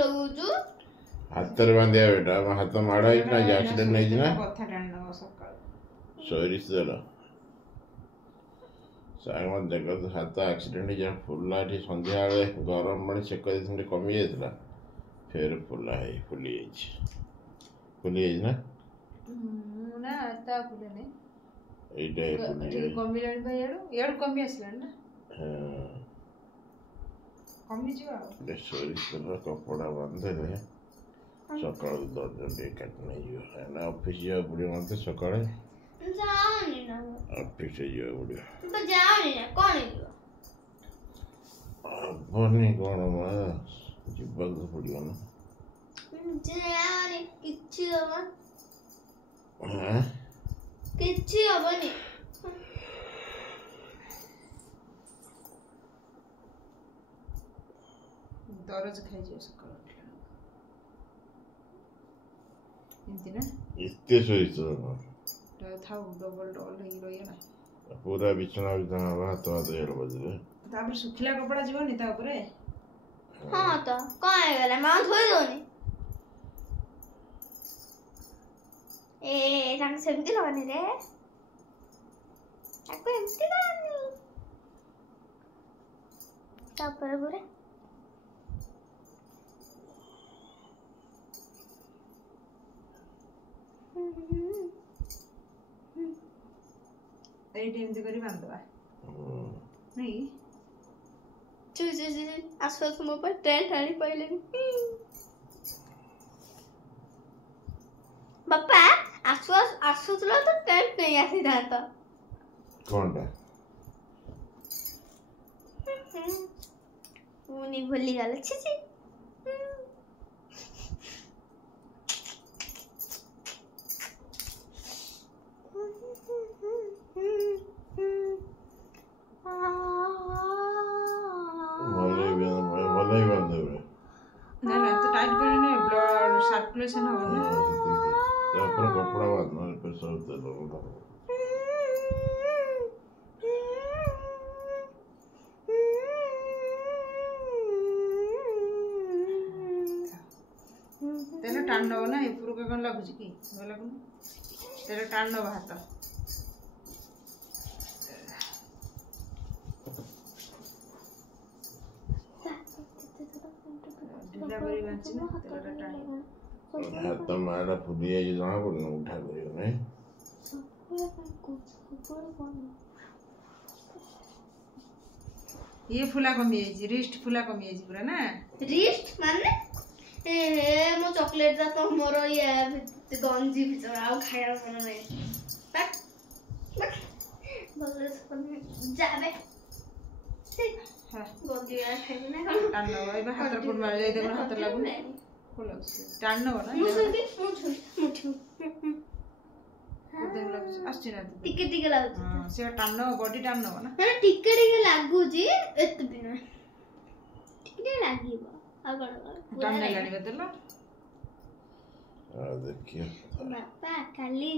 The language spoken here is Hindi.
लगौछु हाथ रे बांधिया बेटा हाथ माड़ है ना एक्सीडेंट नहीं ना कथा टाण दबो सकाळ सोरिस देला साग मत देखो तो हाथ एक्सीडेंट जा फुल्ला ठी संध्या बेले गरम पानी सेक दे कमी जाइतला फिर फुल्ला है फुली ना ना ता फुले ने एटा फुली कमी लाणी भाई एडू कमी आसला ना हां कमी जो ले सोरिस देला कपड़ा बांधे रे सकाळ दर्द दे काट नहीं जो है ना ऑफिस जा बुढ़ी मत सकाळ जाओनी ना ऑफिस जा बुढ़ी तो जाओनी ना कौन है बनी कौन मा जीवन तो पड़ियो ना जाओनी किछि हबा हां किछि हबनी दरज खाई जो सकाळ इंती ना इतने सोरिस तो था डबल हीरो ये ना पूरा बिछना बात तो येड़ बजले तापर सुखिला कपड़ा जीवनी ता ऊपर हां तो कौन है गला मैं धोई दोनी ए रंग सेमती लगनी रे आपको एमती करनी तापर पूरे एटी एमती करी बांधवा नहीं चुचुचु आसपास मो पर टेंट आनी पहले बापा आसुतला तो टेंट नहीं आसी था कौनटा मुनी भूली गल छी भले बांधे ना ना तो टाइट करने ब्लड सर्कुलेशन हो ना तो पर कपड़ा बांधना पे सब ते लोग तेरे टाण हो ना एपुर का कौन लागु की बोला कौन तेरे टाण हो हाथ ढीला करी बांची ना तेरे टाण हाथ मारा फुली है जना पड़ना उठा करियो नहीं ये फुला कमी है रिस्ट फुला कमी है पूरा ना रिस्ट माने ए मो चॉकलेट दा तो मोर ये गंजी भीतर आउ खाया मन नहीं बस जाबे हां गंजी आ खाइ ना टाण हो ए हाथ पर मार जाई देखो हाथ लागु फुला टाण हो ना मुठु देख लागु आछि ना टिके टिके लागु हां से टाण हो बॉडी टाण हो ना माने टिके टिके लागु जी एत बिना टिके लागिबो आगळ टाण नहीं लानी बदला देखिए बापा काली